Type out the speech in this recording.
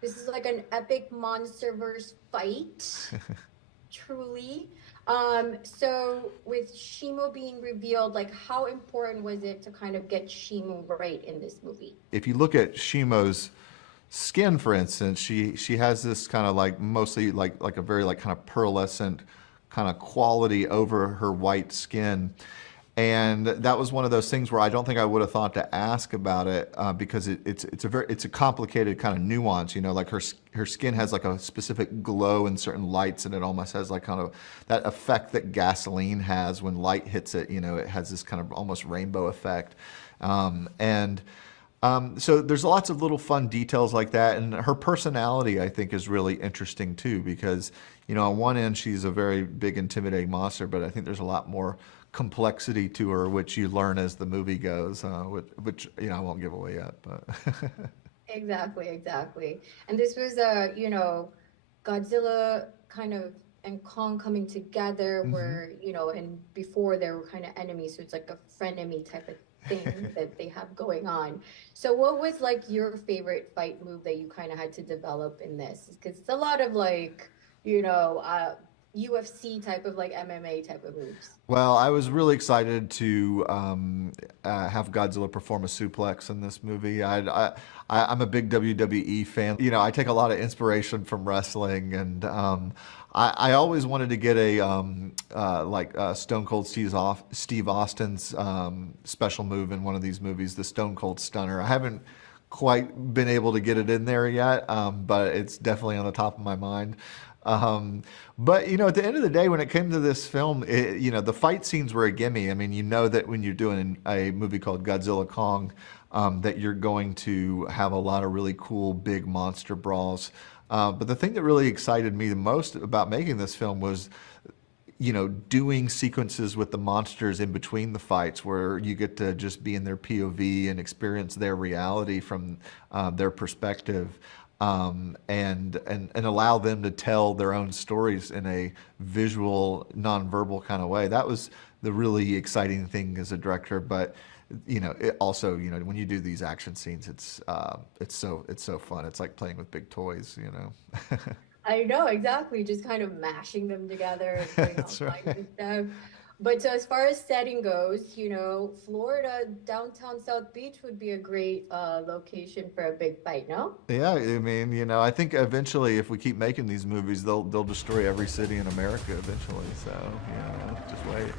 This is like an epic monsterverse fight, truly. So with Shimo being revealed, like how important was it to kind of get Shimo right in this movie? If you look at Shimo's skin, for instance, she has this kind of like mostly like a very like kind of pearlescent kind of quality over her white skin. And that was one of those things where I don't think I would have thought to ask about it because it's a complicated kind of nuance, you know, like her skin has like a specific glow in certain lights, and it almost has like kind of that effect that gasoline has when light hits it. You know, it has this kind of almost rainbow effect, and so there's lots of little fun details like that, and her personality I think is really interesting too because you know on one end she's a very big intimidating monster, but I think there's a lot more complexity to her, which you learn as the movie goes, which you know I won't give away yet, but Exactly, exactly. And this was Godzilla kind of and Kong coming together hmm where, and before they were kind of enemies, so it's like a frenemy type of thing that they have going on. So what was like your favorite fight move that you kind of had to develop in this? Because it's a lot of like, UFC type of like MMA type of moves. Well, I was really excited to have Godzilla perform a suplex in this movie. I'm a big WWE fan. You know, I take a lot of inspiration from wrestling, and I always wanted to get a Stone Cold Steve Austin's special move in one of these movies, the Stone Cold Stunner. I haven't quite been able to get it in there yet, but it's definitely on the top of my mind. But you know, at the end of the day, when it came to this film, you know, the fight scenes were a gimme. I mean, you know that when you're doing a movie called Godzilla Kong, that you're going to have a lot of really cool big monster brawls. But the thing that really excited me the most about making this film was, you know, doing sequences with the monsters in between the fights where you get to just be in their POV and experience their reality from their perspective. And allow them to tell their own stories in a visual, nonverbal kind of way. That was the really exciting thing as a director. But you know, it also, you know, when you do these action scenes, it's so fun. It's like playing with big toys, you know. I know, exactly. Just kind of mashing them together and putting on That's fights right. and stuff. But so as far as setting goes, Florida, downtown South Beach would be a great location for a big fight, no? Yeah, I mean, you know, I think eventually, if we keep making these movies, they'll destroy every city in America eventually. So, you know, just wait.